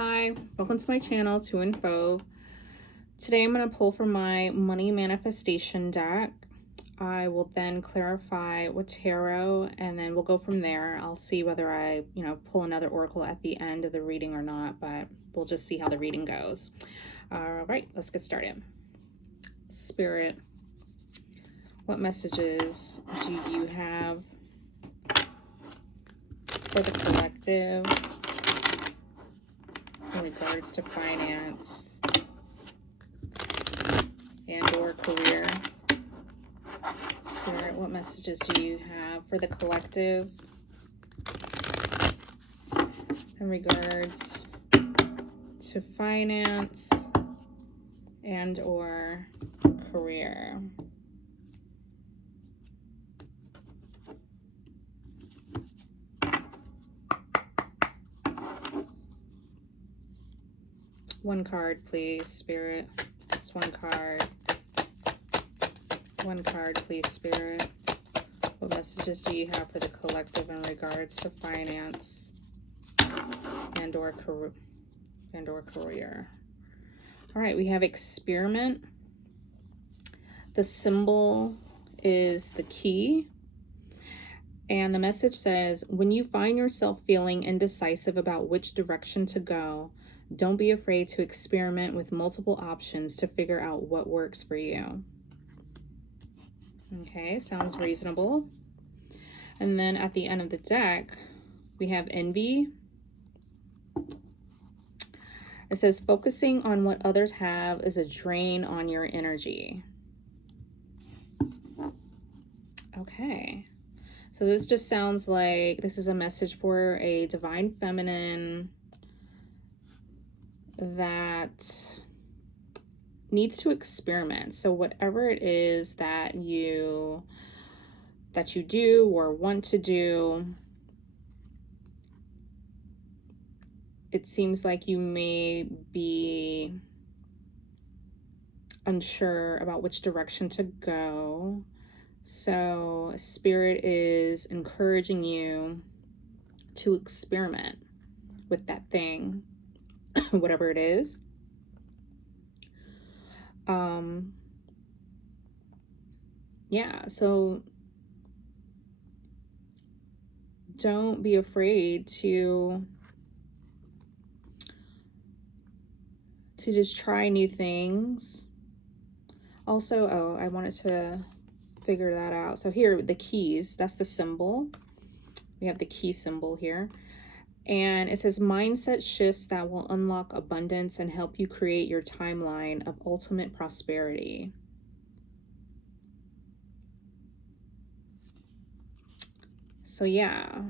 Hi, welcome to my channel, To Info. Today I'm going to pull from my money manifestation deck. I will then clarify with tarot and then we'll go from there. I'll see whether I, pull another oracle at the end of the reading or not, but we'll just see how the reading goes. All right, let's get started. Spirit, what messages do you have for the collective in regards to finance and or career? Spirit, what messages do you have for the collective in regards to finance and or career? One card, please, Spirit. Just one card. One card, please, Spirit. What messages do you have for the collective in regards to finance and or career? All right, we have experiment. The symbol is the key. And the message says, when you find yourself feeling indecisive about which direction to go, don't be afraid to experiment with multiple options to figure out what works for you. Okay, sounds reasonable. And then at the end of the deck, we have envy. It says, focusing on what others have is a drain on your energy. Okay. So this just sounds like this is a message for a divine feminine that needs to experiment. So whatever it is that you do or want to do, it seems like you may be unsure about which direction to go. So Spirit is encouraging you to experiment with that thing, whatever it is. Yeah, so don't be afraid to just try new things. Also, I wanted to figure that out. So here, the keys, that's the symbol. We have the key symbol here. And it says mindset shifts that will unlock abundance and help you create your timeline of ultimate prosperity. So yeah,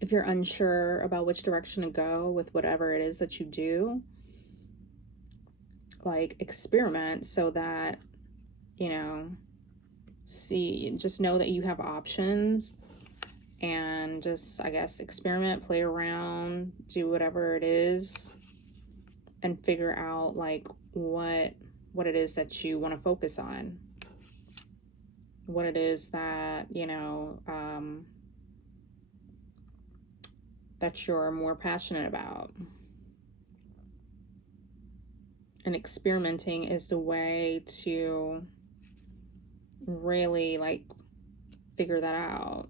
if you're unsure about which direction to go with whatever it is that you do, like experiment so that, just know that you have options and just, I guess, experiment, play around, do whatever it is and figure out like what it is that you want to focus on, what it is that, that you're more passionate about. And experimenting is the way to really like figure that out.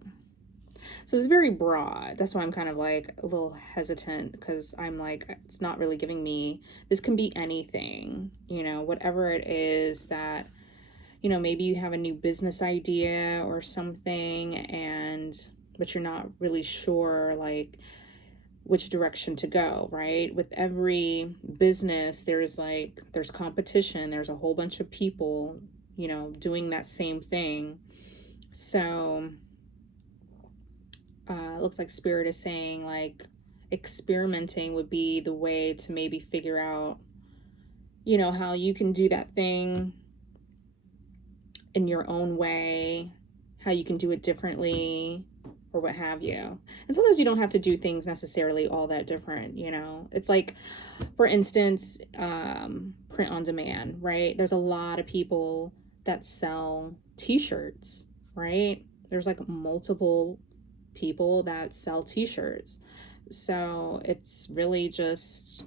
So it's very broad. That's why I'm kind of like a little hesitant, because I'm like, it's not really giving me, this can be anything, whatever it is that, maybe you have a new business idea or something, but you're not really sure like which direction to go, right? With every business, there's competition. There's a whole bunch of people, doing that same thing. So it looks like Spirit is saying like experimenting would be the way to maybe figure out, how you can do that thing in your own way, how you can do it differently or what have you. And sometimes you don't have to do things necessarily all that different, It's like, for instance, print on demand, right? There's a lot of people that sell t-shirts, right? There's like multiple people that sell t-shirts. So it's really just,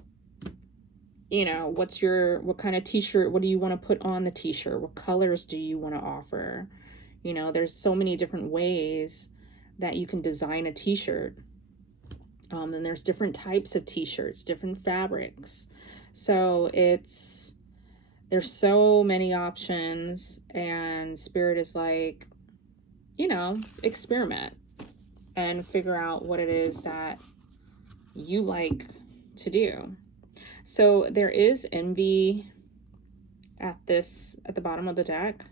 you know, what kind of t-shirt, what do you want to put on the t-shirt? What colors do you want to offer? You know, there's so many different ways that you can design a t-shirt. And there's different types of t-shirts, different fabrics. So there's so many options, and Spirit is like, you know, experiment and figure out what it is that you like to do. So there is envy at the bottom of the deck.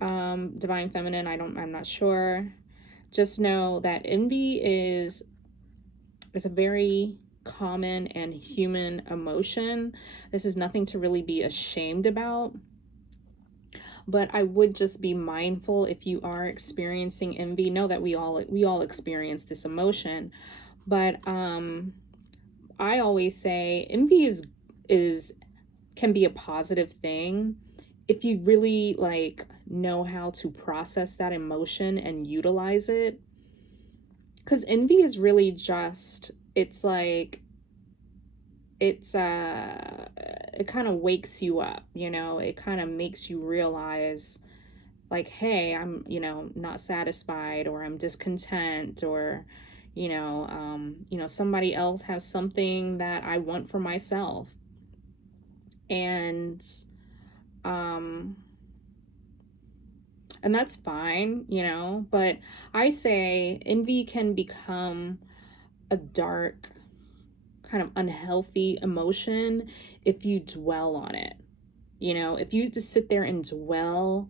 Divine Feminine, I'm not sure. Just know that envy is a very common and human emotion. This is nothing to really be ashamed about. But I would just be mindful if you are experiencing envy. Know that we all experience this emotion. But I always say envy is can be a positive thing if you really like know how to process that emotion and utilize it. Because envy is really just, it's like, it kind of wakes you up, you know, it kind of makes you realize like, hey, I'm, you know, not satisfied, or I'm discontent, or, you know, somebody else has something that I want for myself. And and that's fine, you know, but I say envy can become a dark, kind of unhealthy emotion if you dwell on it. You know, if you just sit there and dwell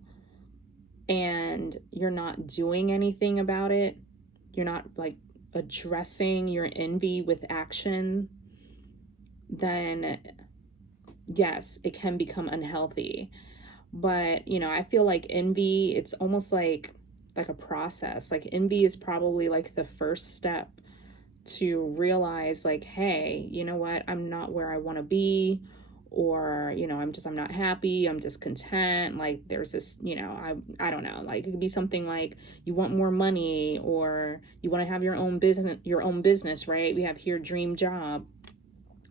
and you're not doing anything about it, you're not like addressing your envy with action, then yes, it can become unhealthy. But, you know, I feel like envy, it's almost like a process. Like envy is probably like the first step to realize like, hey, you know what? I'm not where I want to be, or, you know, I'm not happy. I'm discontent. Like there's this, you know, I don't know, like it could be something like you want more money, or you want to have your own business, right? We have here dream job.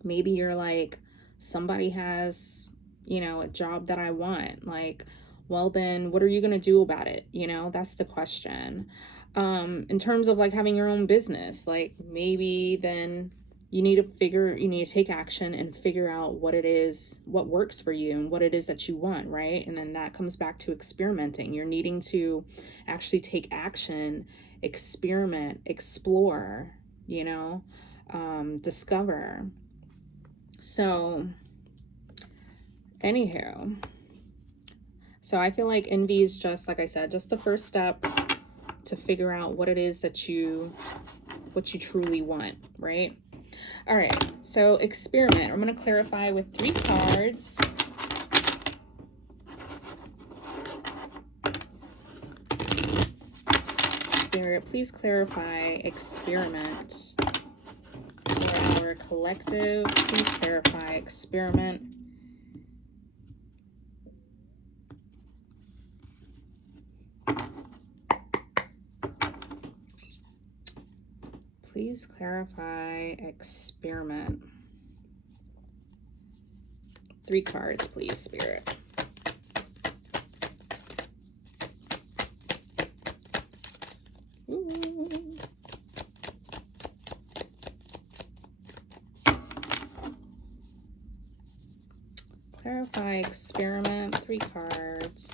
Maybe you're like, somebody has, you know, a job that I want. Like, well, then what are you going to do about it? You know, that's the question. In terms of like having your own business, like maybe then you need to take action and figure out what it is, what works for you and what it is that you want, right? And then that comes back to experimenting. You're needing to actually take action, experiment, explore, you know, discover. So, anywho, so I feel like envy is just, like I said, just the first step to figure out what it is that what you truly want, right? All right, so experiment. I'm going to clarify with 3 cards. Spirit, please clarify experiment. For our collective, please clarify experiment. Please clarify experiment. 3 cards, please, Spirit. Ooh. Clarify experiment, 3 cards.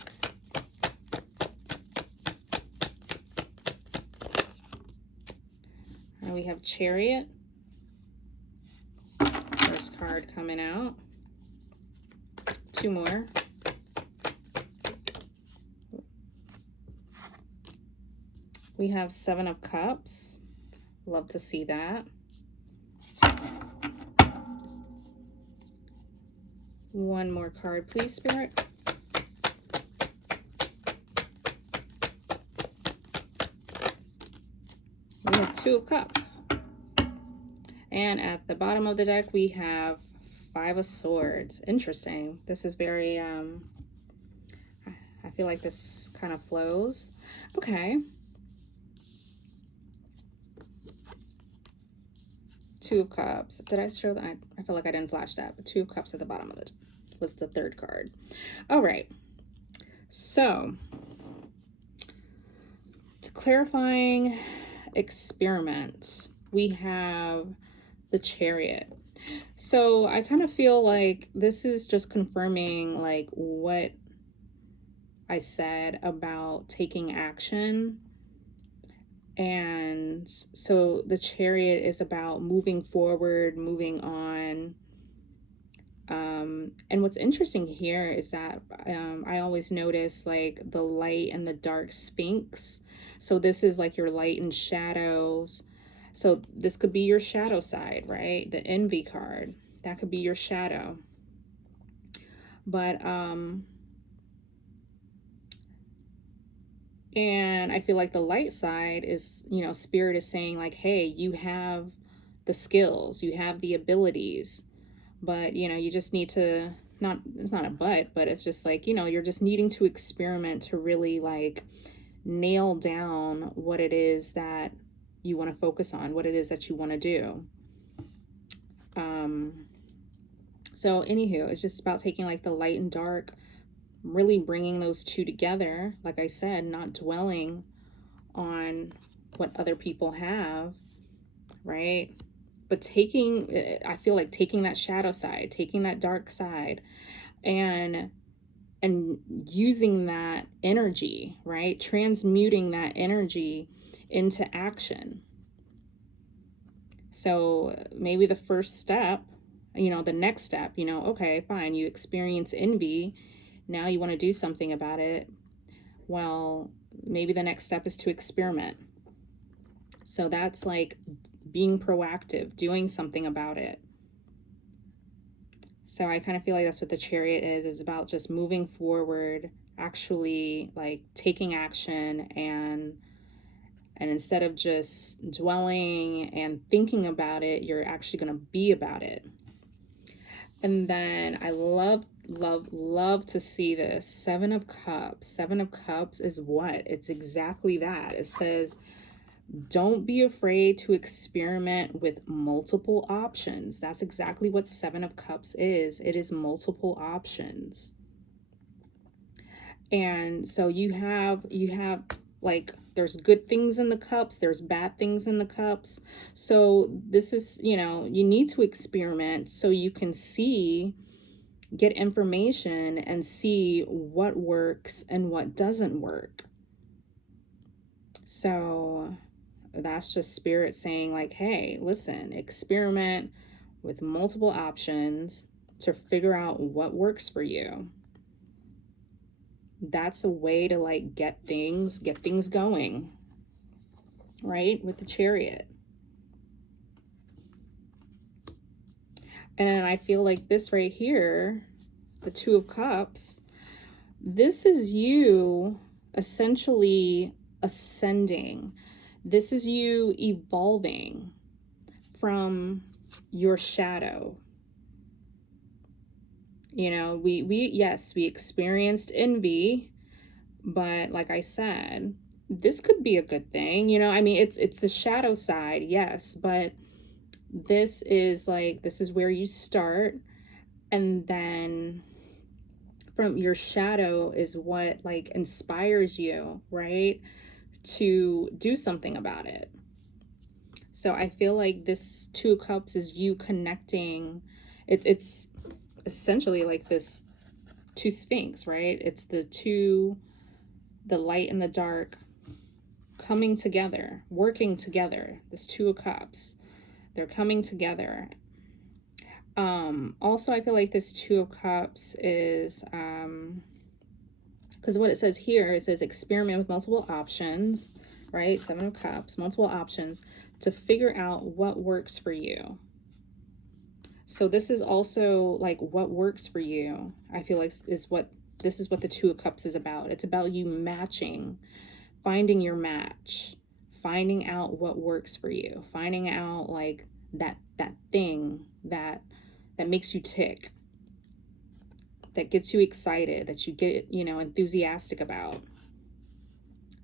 We have Chariot. First card coming out. 2 more. We have 7 of Cups. Love to see that. 1 more card, please, Spirit. We have 2 of Cups. And at the bottom of the deck, we have 5 of Swords. Interesting. This is very, I feel like this kind of flows. Okay. Two of Cups. Did I show that? I feel like I didn't flash that, but Two of Cups at the bottom of it was the third card. All right. So, to clarifying experiment, we have the Chariot. So I kind of feel like this is just confirming like what I said about taking action. And so the Chariot is about moving forward, moving on. And what's interesting here is that I always notice like the light and the dark Sphinx. So this is like your light and shadows. So this could be your shadow side, right? The envy card. That could be your shadow. But and I feel like the light side is, you know, spirit is saying like, hey, you have the skills, you have the abilities, but you know, you just need to not, it's not a but it's just like, you know, you're just needing to experiment to really like nail down what it is that you want to focus on, what it is that you want to do. So anywho, it's just about taking like the light and dark, really bringing those two together. Like I said, not dwelling on what other people have, right? But taking, I feel like taking that shadow side, taking that dark side, and using that energy, right? Transmuting that energy into action. So maybe the first step, you know, the next step, you know, okay, fine, you experience envy. Now you want to do something about it. Well, maybe the next step is to experiment. So that's like being proactive, doing something about it. So I kind of feel like that's what the Chariot is about, just moving forward, actually like taking action, and instead of just dwelling and thinking about it, you're actually going to be about it. And then I love to see this Seven of Cups. Seven of Cups is what? It's exactly that. It says, don't be afraid to experiment with multiple options. That's exactly what Seven of Cups is. It is multiple options. And so you have like, there's good things in the cups, there's bad things in the cups. So this is, you know, you need to experiment so you can see, get information and see what works and what doesn't work. So that's just spirit saying like, hey, listen, experiment with multiple options to figure out what works for you. That's a way to like get things going, right? With the Chariot. And I feel like this right here, the Two of Cups, this is you essentially ascending. This is you evolving from your shadow. You know, we yes, we experienced envy, but like I said, this could be a good thing. You know, I mean, it's the shadow side, yes, but this is like, this is where you start, and then from your shadow is what like inspires you, right, to do something about it. So I feel like this Two of Cups is you connecting. It's essentially like this two Sphinx, right? It's the two, the light and the dark coming together, working together. This Two of Cups, they're coming together. Also, I feel like this Two of Cups is, because what it says here, it says experiment with multiple options, right? Seven of Cups, multiple options to figure out what works for you. So this is also like what works for you. I feel like this is what the Two of Cups is about. It's about you matching, finding your match, finding out what works for you, finding out like that thing that makes you tick, that gets you excited, that you get, you know, enthusiastic about.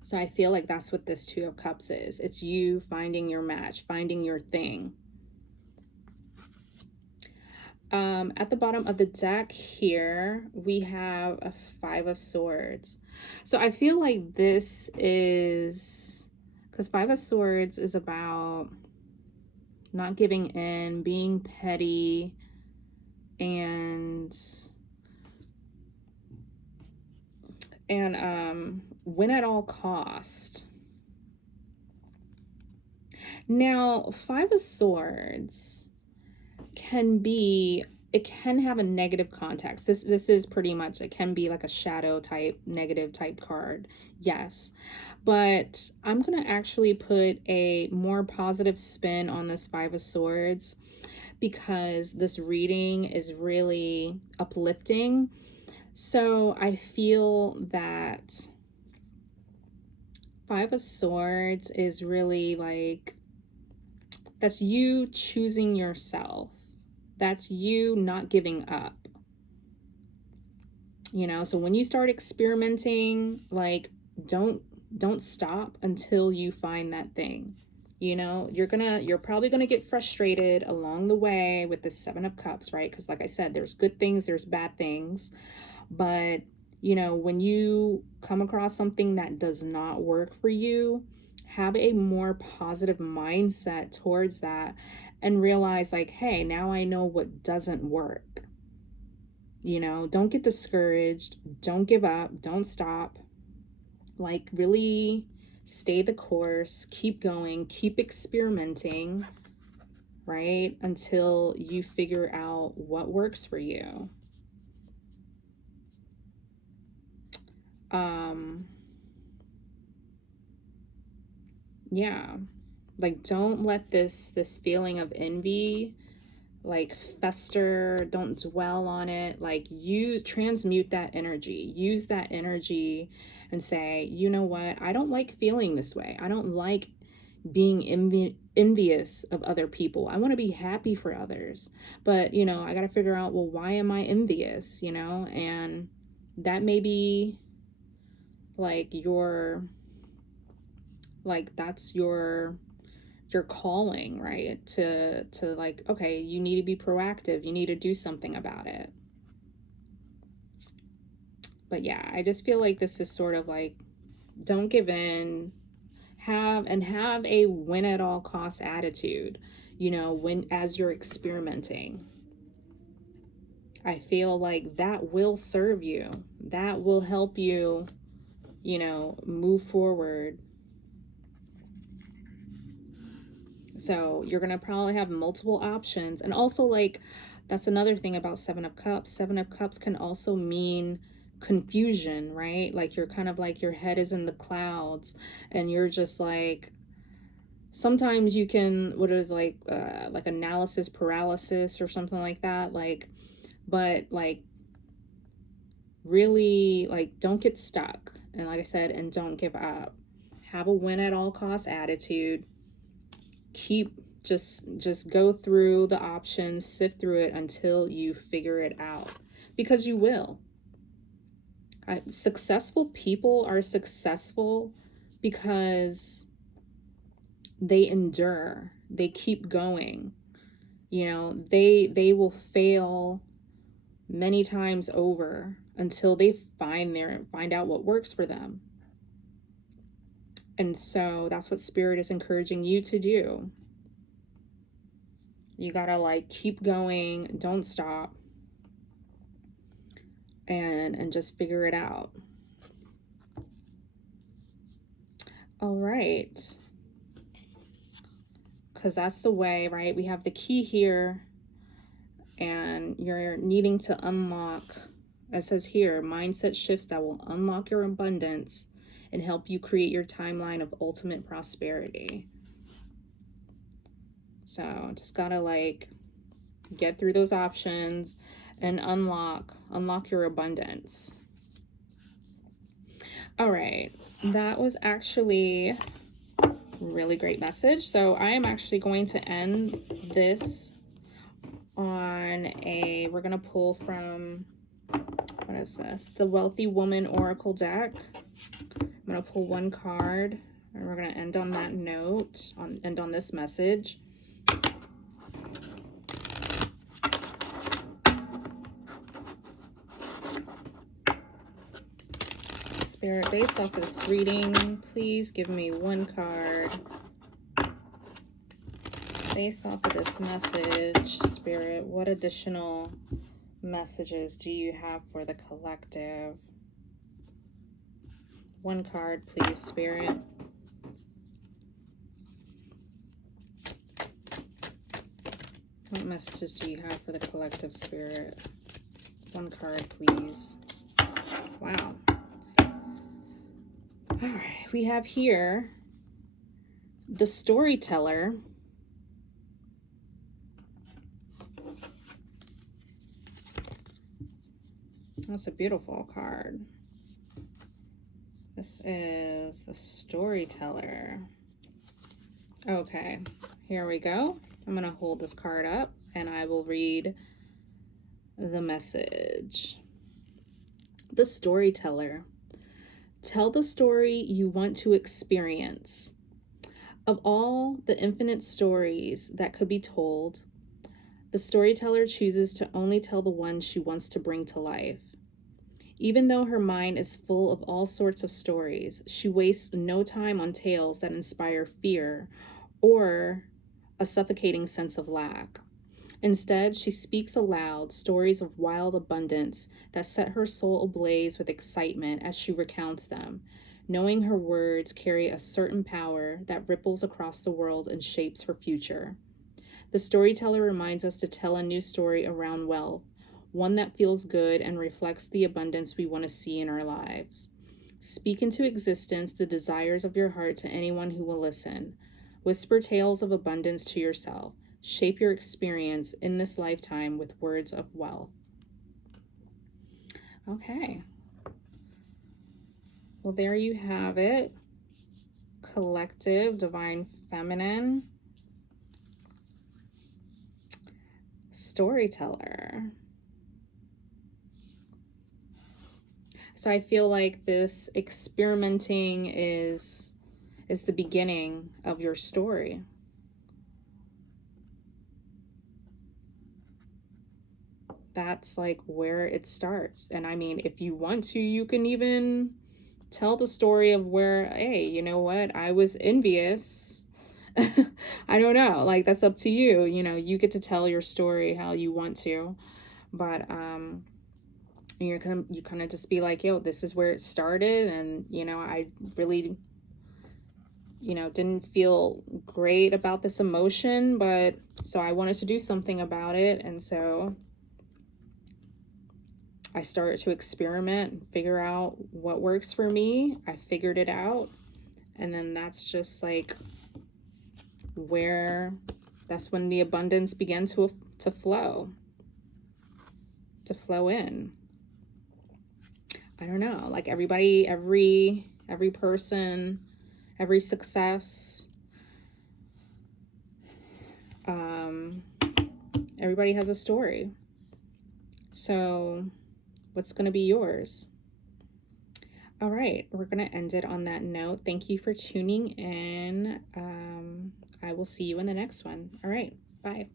So I feel like that's what this Two of Cups is. It's you finding your match, finding your thing. At the bottom of the deck here, we have a Five of Swords. So I feel like this is, because Five of Swords is about not giving in, being petty, and win at all cost. Now, Five of Swords can be, it can have a negative context. This is pretty much, it can be like a shadow type, negative type card. Yes. But I'm going to actually put a more positive spin on this Five of Swords, because this reading is really uplifting. So I feel that Five of Swords is really like, that's you choosing yourself. That's you not giving up. You know, so when you start experimenting, like, don't stop until you find that thing. You know, you're probably gonna get frustrated along the way with the Seven of Cups, right? Because like I said, there's good things, there's bad things. But, you know, when you come across something that does not work for you, have a more positive mindset towards that and realize, like, hey, now I know what doesn't work. You know, don't get discouraged, don't give up, don't stop. Like, really stay the course, keep going, keep experimenting, right? Until you figure out what works for you. Yeah, like, don't let this feeling of envy like fester, don't dwell on it. Like, you transmute that energy, use that energy and say, you know what, I don't like feeling this way. I don't like being envious of other people. I want to be happy for others, but you know, I got to figure out, well, why am I envious, you know? And that may be like that's your calling, right? To like, okay, you need to be proactive, you need to do something about it. But yeah, I just feel like this is sort of like, don't give in, have a win at all cost attitude, you know, when as you're experimenting. I feel like that will serve you, that will help you, you know, move forward. So you're going to probably have multiple options. And also, like, that's another thing about Seven of Cups. Seven of Cups can also mean confusion, right? Like, you're kind of like, your head is in the clouds and you're just like, sometimes you can, what is like analysis paralysis or something like that. Like, but like, really, like, don't get stuck. And like I said, and don't give up. Have a win at all cost attitude. Keep just go through the options, sift through it until you figure it out, because you will. Successful people are successful because they endure, they keep going. You know, they will fail many times over until they find out what works for them. And so that's what Spirit is encouraging you to do. You gotta like keep going, don't stop, and just figure it out. All right. Because that's the way, right? We have the key here, and you're needing to unlock, it says here, mindset shifts that will unlock your abundance and help you create your timeline of ultimate prosperity. So just gotta like get through those options and unlock your abundance. All right, that was actually a really great message. So I am actually going to end this on a, we're gonna pull from, what is this, the Wealthy Woman Oracle deck. I'm gonna pull one card and we're gonna end on that note, end on this message. Spirit, based off of this reading, please give me one card. Based off of this message, Spirit, what additional messages do you have for the collective? One card, please, Spirit. What messages do you have for the collective, Spirit? One card, please. Wow. All right, we have here the storyteller. That's a beautiful card. This is the storyteller. Okay, here we go. I'm going to hold this card up and I will read the message. The storyteller. Tell the story you want to experience. Of all the infinite stories that could be told, the storyteller chooses to only tell the one she wants to bring to life. Even though her mind is full of all sorts of stories, she wastes no time on tales that inspire fear or a suffocating sense of lack. Instead, she speaks aloud stories of wild abundance that set her soul ablaze with excitement as she recounts them, knowing her words carry a certain power that ripples across the world and shapes her future. The storyteller reminds us to tell a new story around wealth, one that feels good and reflects the abundance we want to see in our lives. Speak into existence the desires of your heart to anyone who will listen. Whisper tales of abundance to yourself. Shape your experience in this lifetime with words of wealth. Okay. Well, there you have it. Collective, Divine Feminine, storyteller. So I feel like this experimenting is the beginning of your story. That's like where it starts. And I mean, if you want to, you can even tell the story of where, hey, you know what? I was envious. I don't know. Like, that's up to you. You know, you get to tell your story how you want to. But you kind of just be like, yo, this is where it started. And, you know, I really, you know, didn't feel great about this emotion, but so I wanted to do something about it. And so I started to experiment and figure out what works for me. I figured it out. And then that's just like that's when the abundance began to flow in. I don't know, like everybody, every person, every success, everybody has a story. So what's going to be yours? All right, we're going to end it on that note. Thank you for tuning in. I will see you in the next one. All right, bye.